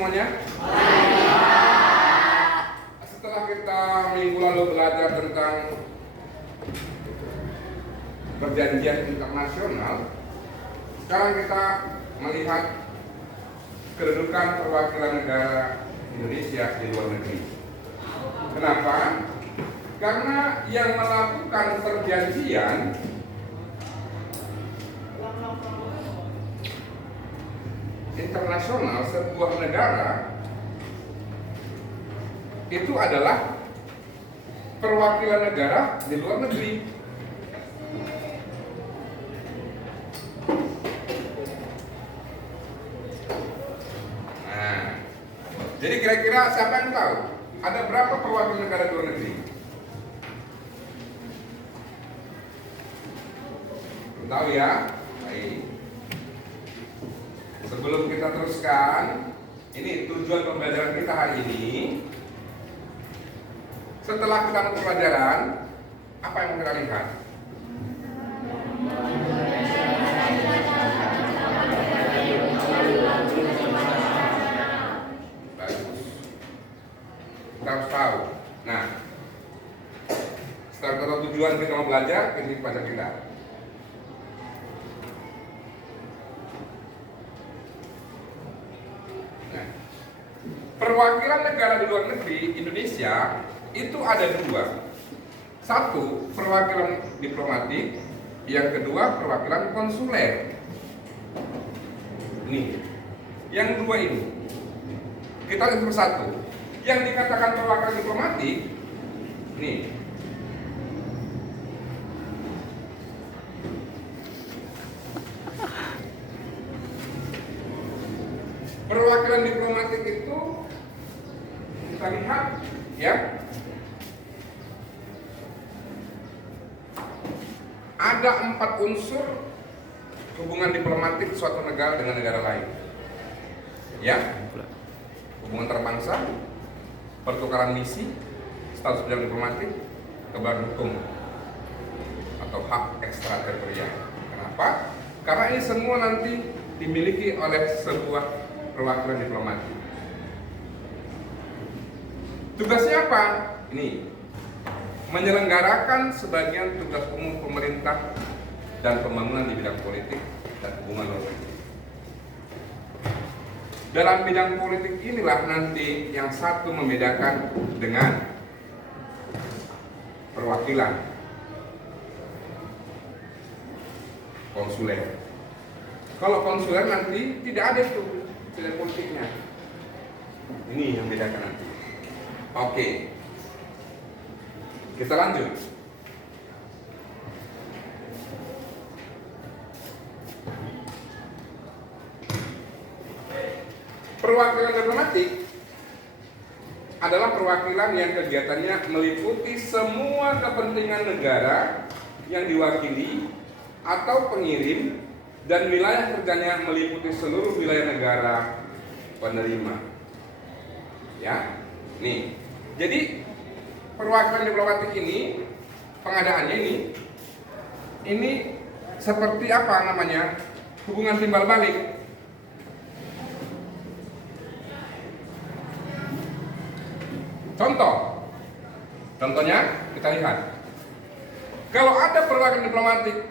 semuanya? Setelah kita minggu lalu belajar tentang perjanjian internasional, sekarang kita melihat kedudukan perwakilan negara Indonesia di luar negeri. Kenapa? Karena yang melakukan perjanjian internasional sebuah negara itu adalah perwakilan negara di luar negeri. Nah, jadi kira-kira siapa yang tahu ada berapa perwakilan negara di luar negeri? Tahu ya? Baik. Sebelum kita teruskan, ini tujuan pembelajaran kita hari ini. Setelah kita melakukan pelajaran, apa yang kita lihat? Bagus. Kita harus tahu. Nah, setelah kita tahu tujuan kita mau belajar, ini kepada kita. Perwakilan negara di luar negeri Indonesia itu ada dua. Satu, perwakilan diplomatik. Yang kedua, perwakilan konsuler. Nih, yang dua ini kita lihat persatu. Yang dikatakan perwakilan diplomatik, nih, perwakilan diplomatik itu kita lihat ya, ada 4 unsur hubungan diplomatik suatu negara dengan negara lain. Ya, hubungan terbangsa, pertukaran misi, status bidang diplomatik, kebaran hukum atau hak ekstrateritorial. Kenapa? Karena ini semua nanti dimiliki oleh sebuah perwakilan diplomatik. Tugasnya apa? Ini menyelenggarakan sebagian tugas umum pemerintah dan pembangunan di bidang politik dan hubungan luar negeri. Dalam bidang politik inilah nanti yang satu membedakan dengan perwakilan konsuler. Kalau konsuler nanti tidak ada itu bidang politiknya. Ini yang membedakan nanti. Oke, kita lanjut. Perwakilan diplomatik adalah perwakilan yang kegiatannya meliputi semua kepentingan negara yang diwakili atau pengirim, dan wilayah kerjanya meliputi seluruh wilayah negara penerima. Ya, nih. Jadi perwakilan diplomatik ini, pengadaannya ini seperti apa namanya? Hubungan timbal balik. Contohnya kita lihat. Kalau ada perwakilan diplomatik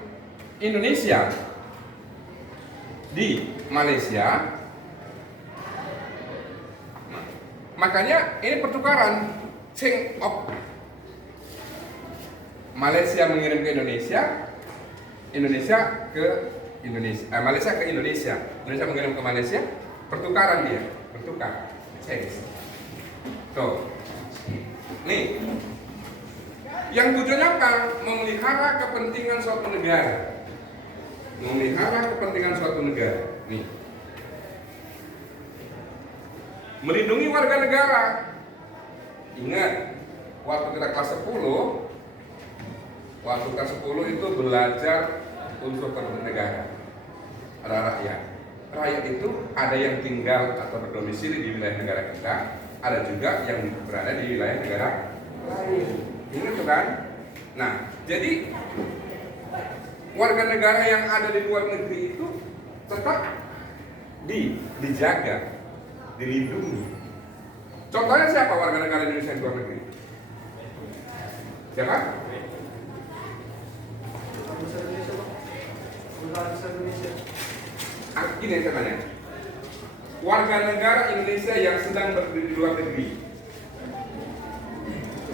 Indonesia di Malaysia, makanya ini pertukaran change of Malaysia mengirim ke Indonesia, Indonesia ke Indonesia, Malaysia ke Indonesia, Indonesia mengirim ke Malaysia, pertukaran dia, bertukar, change. Tuh, nih, yang tujuannya apa? Memelihara kepentingan suatu negara, memelihara kepentingan suatu negara. Nih, melindungi warga negara. Ingat, waktu kita kelas 10, waktu kelas 10 itu belajar unsur negara. Ada rakyat. Rakyat itu ada yang tinggal atau berdomisili di wilayah negara kita, ada juga yang berada di wilayah negara lain. Ingat kan? Nah, jadi warga negara yang ada di luar negeri itu tetap dijaga dilindungi. Contohnya siapa warga negara Indonesia di luar negeri? Siapa? Gini saya tanya, warga negara Indonesia yang sedang berada di luar negeri,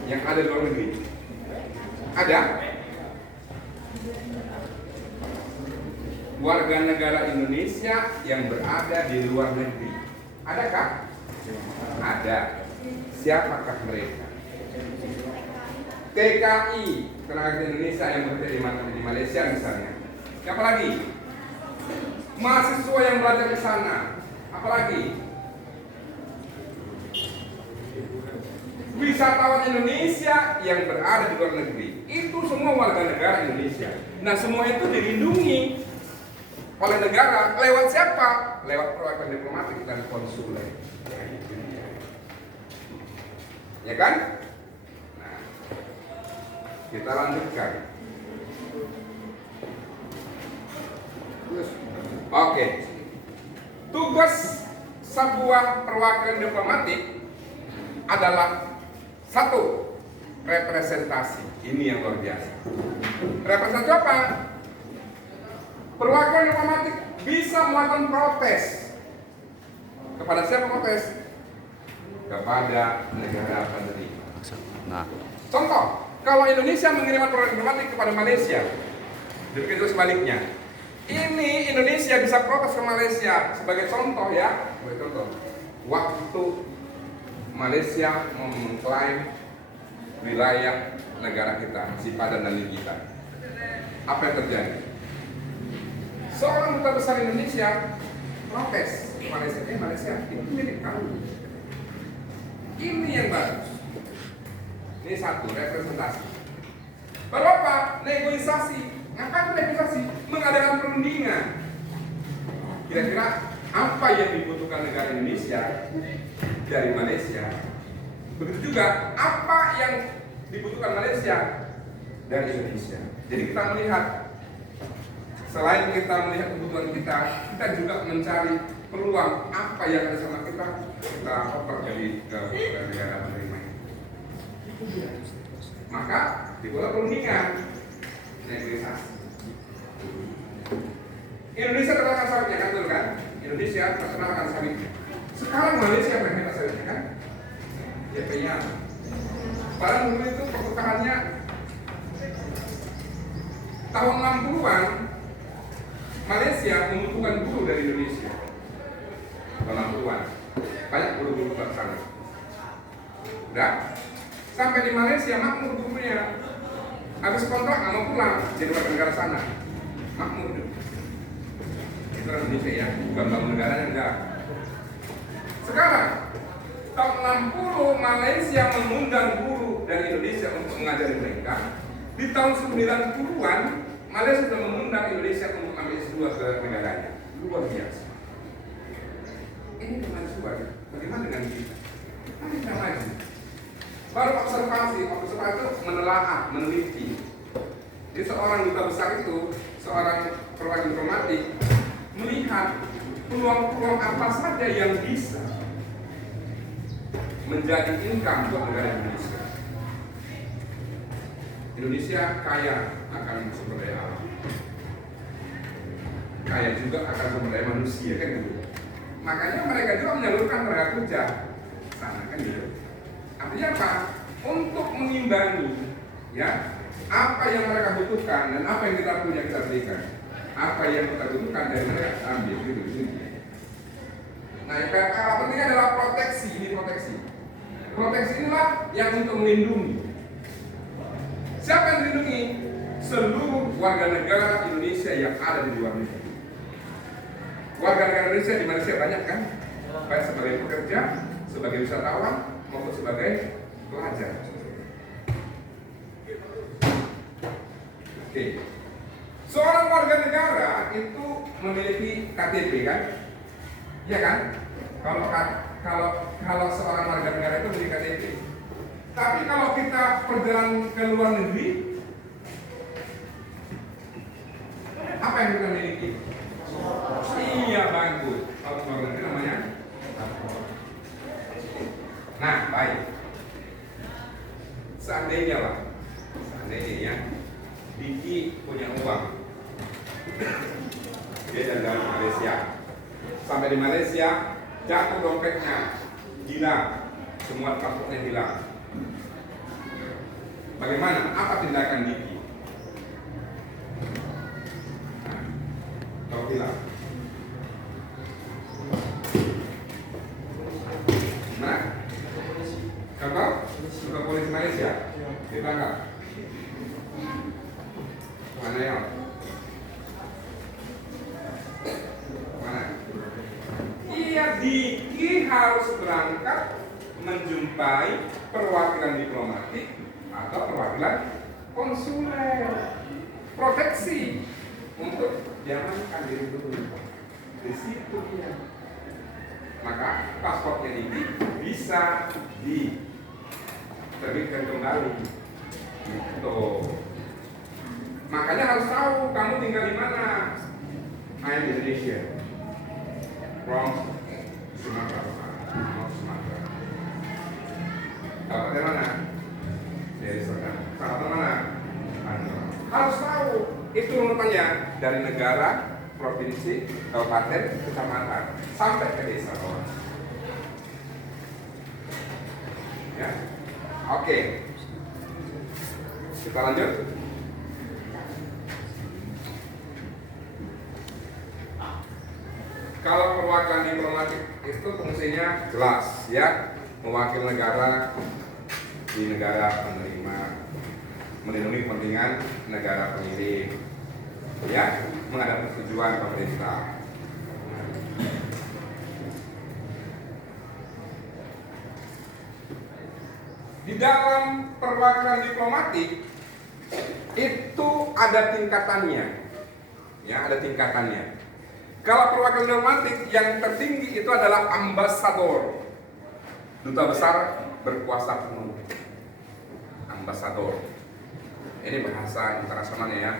yang ada di luar negeri, ada? Warga negara Indonesia yang berada di luar negeri, adakah? Ada. Siapakah mereka? TKI, tenaga kerja Indonesia yang bekerja di Malaysia misalnya. Siapa lagi? Mahasiswa yang belajar di sana. Apalagi? Wisatawan Indonesia yang berada di luar negeri. Itu semua warga negara Indonesia. Nah, semua itu dilindungi oleh negara lewat siapa? Lewat perwakilan diplomatik dan konsuler. Ya kan? Nah, kita lanjutkan. Oke. Tugas sebuah perwakilan diplomatik adalah satu, representasi. Ini yang luar biasa. Representasi apa? Perwakilan diplomatik bisa melakukan protes. Kepada siapa protes? Kepada negara penerima. Nah, contoh, kalau Indonesia mengirimkan perwakilan diplomatik kepada Malaysia, begitu sebaliknya. Ini Indonesia bisa protes ke Malaysia sebagai contoh ya, sebagai contoh. Waktu Malaysia mengklaim wilayah negara kita, Sipadan dan Ligita, apa yang terjadi? Seorang duta besar Indonesia protes ke Malaysia, Malaysia itu milik kamu. Ini yang bagus. Ini satu, representasi. Lalu apa? Negosiasi. Ngapain negosiasi? Mengadakan perundingan. Kira-kira apa yang dibutuhkan negara Indonesia dari Malaysia? Begitu juga apa yang dibutuhkan Malaysia dari Indonesia. Jadi kita melihat, selain kita melihat kebutuhan kita juga mencari peluang apa yang ada sama kita oper jadi ke negara penerima. Maka dibuat perundingan, negosiasi. Indonesia terkenal sawitnya kan, betul kan? Indonesia terkenal akan sawitnya. Sekarang Malaysia yang minta sawitnya kan? Ya kayaknya. Padahal dulu itu pertukarannya tahun 60-an Malaysia membutuhkan buruh dari Indonesia. Tahun 60-an banyak buruh-buruh ke sana. Udah sampai di Malaysia makmur buruhnya. Habis kontrak nggak mau pulang jadi warga negara sana. Makmur. Itu Indonesia ya, bukan bangun negaranya enggak. Sekarang tahun 60 Malaysia mengundang buruh dari Indonesia untuk mengajari mereka. Di tahun 90-an Malaysia sudah mengundang Indonesia untuk ambil S2 ke negaranya. Luar biasa. Ini kemajuan. Bagaimana dengan kita? Mari kita maju. Baru observasi itu menelaah, meneliti. Jadi seorang duta besar itu, seorang perwakilan diplomatik melihat peluang-peluang apa saja yang bisa menjadi income buat negara Indonesia. Indonesia kaya akan sumber daya alam, kaya juga akan sumber daya manusia kan gitu. Makanya mereka juga menyalurkan tenaga kerja sana kan gitu. Artinya apa? Untuk mengimbangi ya apa yang mereka butuhkan dan apa yang kita punya kita berikan. Apa yang kita butuhkan dari mereka kita ambil gitu. Nah, yang pentingnya adalah proteksi. Ini proteksi. Proteksi inilah yang untuk melindungi. Siapa yang dilindungi? Seluruh warga negara Indonesia yang ada di luar negeri. Warga negara Indonesia di Malaysia banyak kan? Baik sebagai pekerja, sebagai wisatawan, maupun sebagai pelajar. Oke. Seorang warga negara itu memiliki KTP kan? Iya kan? Kalau seorang warga negara itu memiliki KTP. Tapi kalau kita perjalanan ke luar negeri, apa yang kita miliki? Iya bagus. Kalau luar negeri namanya paspor. Nah, baik. Seandainya lah, seandainya Diki punya uang, dia jalan ke Malaysia. Sampai di Malaysia, jatuh dompetnya, hilang, semua transportnya hilang. Bagaimana? Apa tindakan Diki? Nah, kalau hilang, nah, kalau ke polisi Malaysia, ditangkap. Mana ya? Mana? Iya, Diki harus berangkat menjumpai perwakilan diplomatik atau perwakilan konsuler, proteksi untuk diamankan diri dulu. Di situ dia. Maka paspornya Diki bisa diterbitkan kembali. Gitu. Makanya harus tahu kamu tinggal di mana. I'm in Indonesia. From Sumatera. North Sumatera. Kamu dari mana? Dari Sumatera mana? Harus tahu. Itu urutannya dari negara, provinsi, kabupaten, kecamatan sampai ke desa bawah. Ya, oke. Kita lanjut. Kalau perwakilan diplomatik itu fungsinya jelas, ya, mewakili negara di negara penerima, melindungi kepentingan negara pengirim, ya, menghadapi persetujuan pemerintah. Di dalam perwakilan diplomatik itu ada tingkatannya, ya, ada tingkatannya. Kalau perwakilan diplomatik yang tertinggi itu adalah ambasador, duta besar berkuasa penuh. Ambasador, ini bahasa internasionalnya, ya,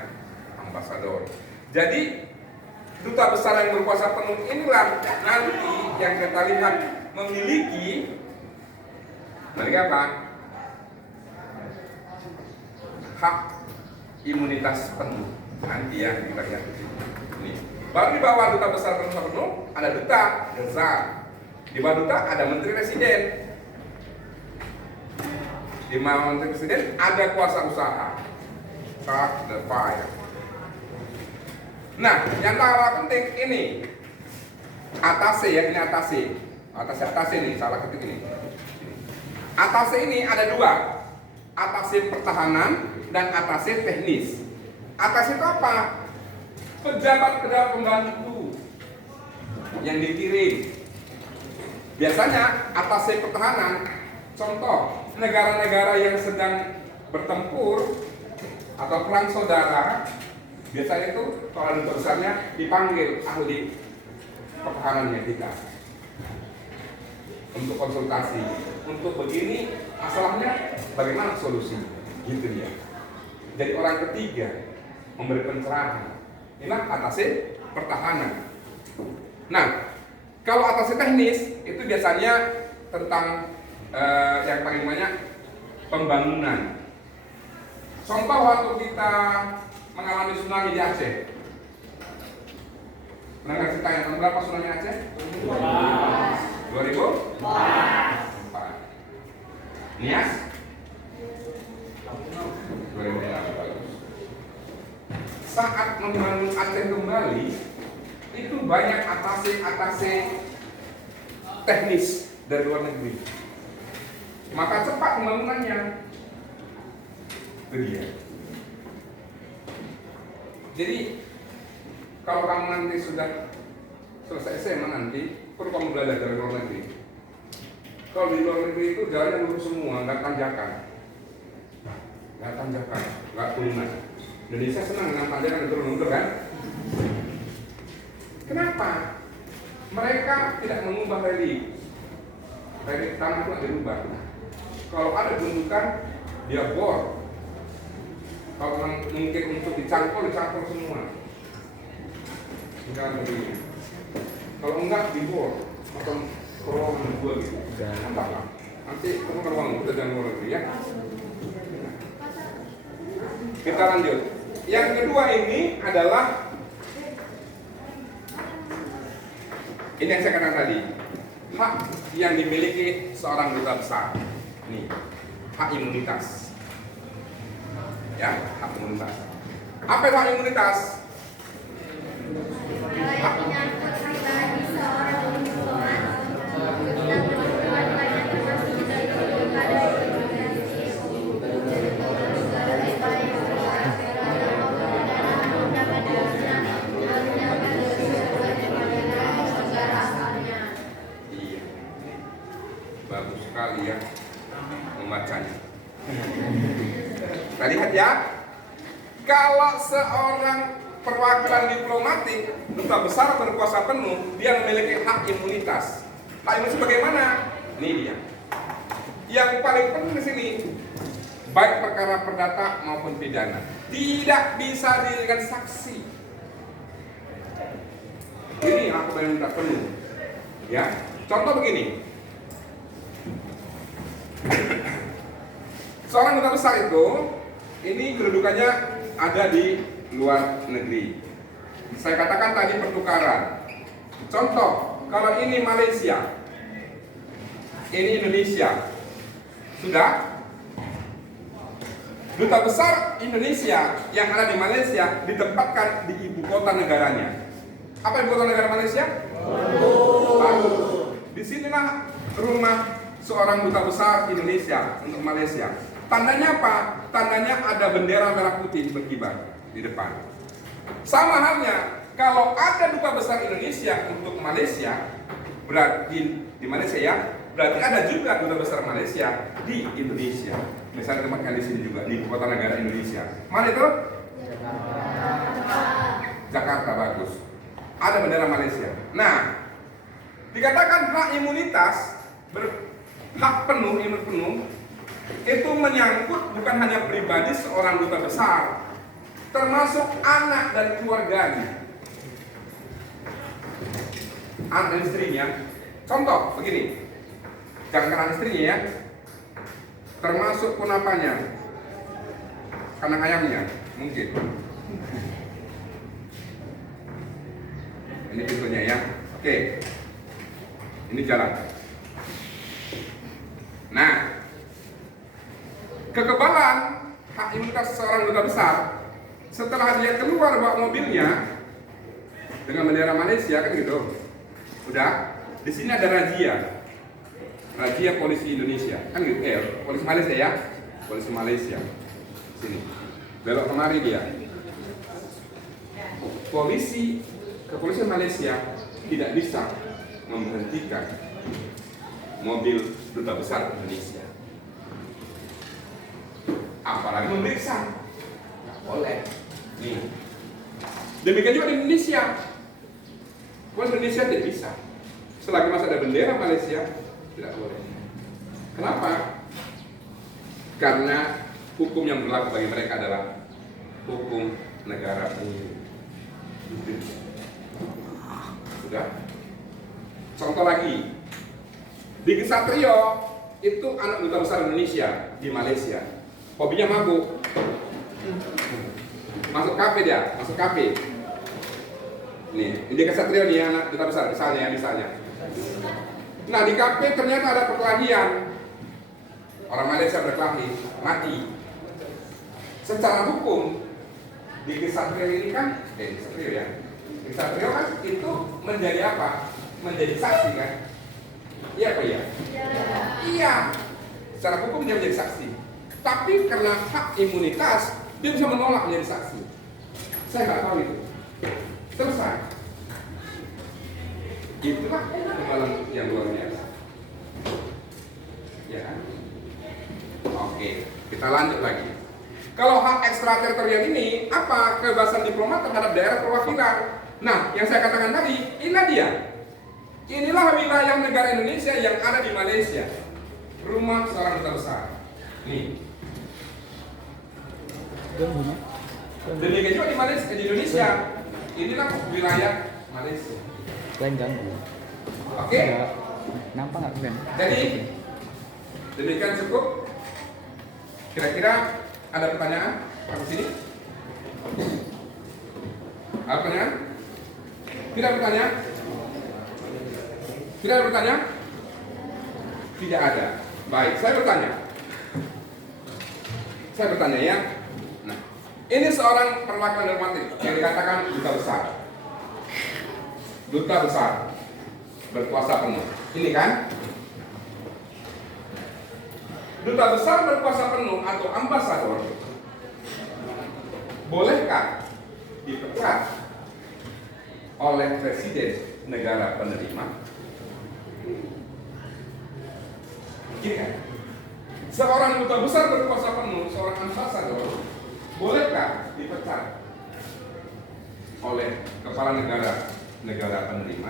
ambasador. Jadi duta besar yang berkuasa penuh inilah nanti yang kita lihat memiliki apa? Hak imunitas penuh. Nanti ya kita lihat di sini. Nih. Baru di bawah duta besar penuh ada duta besar. Di bawah duta ada menteri residen. Di bawah menteri residen ada kuasa usaha. Start the fire. Nah, yang tak penting ini atase, ya, ini atase. Atase nih, salah ketik ini. Atase ini ada dua, atase pertahanan dan atase teknis. Atase itu apa? Pejabat pembantu yang dikirim. Biasanya atase pertahanan, contoh negara-negara yang sedang bertempur atau perang saudara, biasanya itu kalau duta besarnya dipanggil ahli pertahanannya kita untuk konsultasi, untuk begini masalahnya, bagaimana solusinya, gitu ya. Jadi orang ketiga memberi pencerahan. Inilah atase pertahanan. Nah, kalau atase teknis itu biasanya tentang yang paling banyak pembangunan. Contoh waktu kita mengalami tsunami di Aceh. Pernah nggak cerita yang berapa tsunami Aceh? 2004. Nias? 2008. Saat membangun Aceh kembali, itu banyak atase teknis dari luar negeri. Maka cepat pembangunannya. Itu dia. Jadi kalau kamu nanti sudah selesai SMA nanti, perlu kamu belajar dari luar negeri. Kalau di luar negeri itu jalannya lurus semua, nggak tanjakan, nggak turunan. Indonesia senang dengan tanjakan dan turun-turun, kan? Kenapa? Mereka tidak mengubah relief tanah itu dirubah. Kalau ada gundukan, dia bor. Kalau mungkin untuk dicampur semua. Enggak begini. Kalau enggak dibor atau kerong dua gitu. Enggak. Nanti kamu ke ruang kita jangan luar negeri ya. Kita lanjut. Yang kedua ini adalah ini yang saya katakan tadi, hak yang dimiliki seorang duta besar. Nih, hak imunitas. Ya, hak imunitas. Apa itu hak imunitas? Bagus sekali ya membacanya. Kita lihat ya, kalau seorang perwakilan diplomatik, duta besar berkuasa penuh, dia memiliki hak imunitas. Hak imunitas bagaimana? Ini dia. Yang paling penting di sini, baik perkara perdata maupun pidana, tidak bisa dijadikan saksi. Ini hak imunitas penuh. Ya, contoh begini. Seorang duta besar itu, ini kedudukannya ada di luar negeri. Saya katakan tadi pertukaran. Contoh, kalau ini Malaysia, ini Indonesia, sudah? Duta besar Indonesia yang ada di Malaysia ditempatkan di ibu kota negaranya. Apa ibu kota negara Malaysia? Bagus. Disinilah rumah seorang duta besar Indonesia untuk Malaysia. Tandanya apa? Tandanya ada bendera merah putih berkibar di depan. Sama halnya, kalau ada duta besar Indonesia untuk Malaysia, berarti di Malaysia ya, berarti ada juga duta besar Malaysia di Indonesia. Misalnya tempatkan di sini juga di ibu kota negara Indonesia. Mana itu? Jakarta, bagus. Ada bendera Malaysia. Nah, dikatakan hak imunitas hak penuh, imunitas penuh itu menyangkut bukan hanya pribadi seorang duta besar, termasuk anak dan keluarganya, anak dan istrinya. Contoh begini, jangan anak istrinya ya, termasuk ponakannya, anak ayamnya mungkin. Ini pintunya ya. Oke, ini jalan. Nah, kekebalan hak imunitas seorang duta besar setelah dia keluar bawa mobilnya dengan bendera Malaysia kan gitu. Udah, di sini ada razia polisi Indonesia kan gitu, polisi Malaysia ya, polisi Malaysia. Sini, belok kemari dia. Kepolisian Malaysia tidak bisa memberhentikan mobil duta besar Indonesia, apalagi memeriksa. Nggak boleh. Nih, demikian juga di Indonesia. Polisi Indonesia tidak bisa. Selagi masih ada bendera Malaysia, tidak boleh. Kenapa? Karena hukum yang berlaku bagi mereka adalah hukum negara ini. Sudah. Contoh lagi, Diki Satrio itu anak duta besar Indonesia di Malaysia. Hobinya mabuk. Masuk kafe dia, masuk kafe. Nih, Diki Satrio nih anak duta besar misalnya. Nah, di kafe ternyata ada perkelahian. Orang Malaysia berkelahi, mati. Secara hukum, Diki Satrio ini kan, Diki Satrio kan itu menjadi apa? Menjadi saksi kan? Iya apa ya? Iya. Secara hukum dia menjadi saksi. Tapi karena hak imunitas, dia bisa menolak menjadi saksi. Saya nggak tahu itu. Selesai. Itulah kekebalan yang luar biasa. Ya kan? Oke, kita lanjut lagi. Kalau hak ekstrateritorial ini, apa kebebasan diplomat terhadap daerah perwakilan? Nah, yang saya katakan tadi, inilah dia. Inilah wilayah negara Indonesia yang ada di Malaysia. Rumah seorang duta besar. Nih. Demikian juga di Malaysia, di Indonesia. Inilah wilayah Malaysia. Lain ganggu. Oke. Nampak nggak kalian? Jadi Demikian cukup. Kira-kira ada pertanyaan di sini? Ada pertanyaan? Tidak ada pertanyaan? Tidak ada pertanyaan? Tidak ada. Baik, saya bertanya. Saya bertanya ya. Nah, ini seorang perwakilan normatif yang dikatakan duta besar. Duta besar berkuasa penuh. Ini kan? Duta besar berkuasa penuh atau ambasador bolehkah dipecat oleh presiden negara penerima? Gini kan? Seorang duta besar berkuasa penuh, seorang ambasador, bolehkah dipecat oleh kepala negara penerima?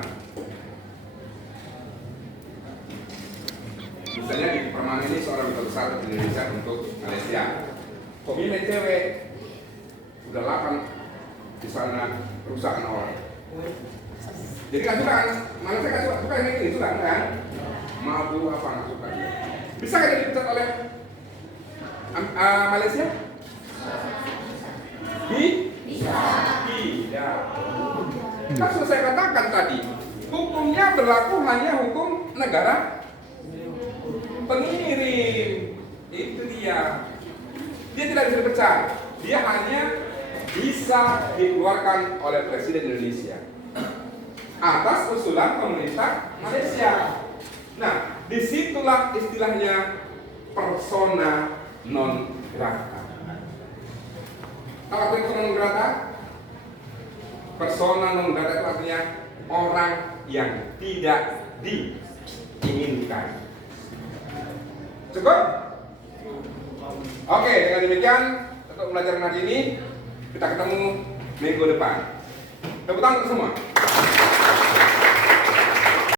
Misalnya di Permana ini seorang duta besar di Indonesia untuk Malaysia, pemilih cewek, udah 8 di sana perusahaan orang. Jadi nggak suka, Malaysia nggak suka yang ini, suka kan? Mabuk apa nggak suka? Bisa nggak dipecat oleh Malaysia? Bisa. Tidak. Kan sudah saya katakan tadi, hukumnya berlaku hanya hukum negara pengirim. Itu dia. Dia tidak bisa dipecat. Dia hanya bisa dikeluarkan oleh Presiden Indonesia atas usulan pemerintah Malaysia. Nah, disitulah istilahnya persona non grata. Apa itu persona non grata? Persona non grata itu artinya orang yang tidak diinginkan. Cukup? Oke, dengan demikian untuk pelajaran hari ini kita ketemu minggu depan. Tepuk tangan untuk semua.